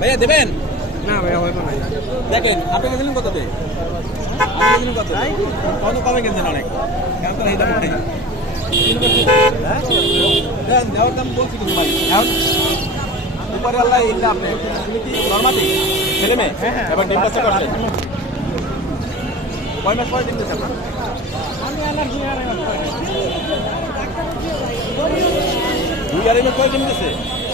ভাইয়া দেবেন না ভাইয়া হইব না। দেখেন আপনি গেছিলেন কততে আপনি গেছিলেন কত কত কমে গেছেন অনেক কেন তো এই দাম নেই দেন দেওয়ার দাম বলছি কিন্তু ভাই এখন উপরে আল্লাহ ইল্লা আপনি কি নরমালি ছেলে মেয়ে এবার ডিম বাচ্চা করছে কয় মাস পরে ডিম দিচ্ছে আপনার দুই আড়াই মাস পরে ডিম দিচ্ছে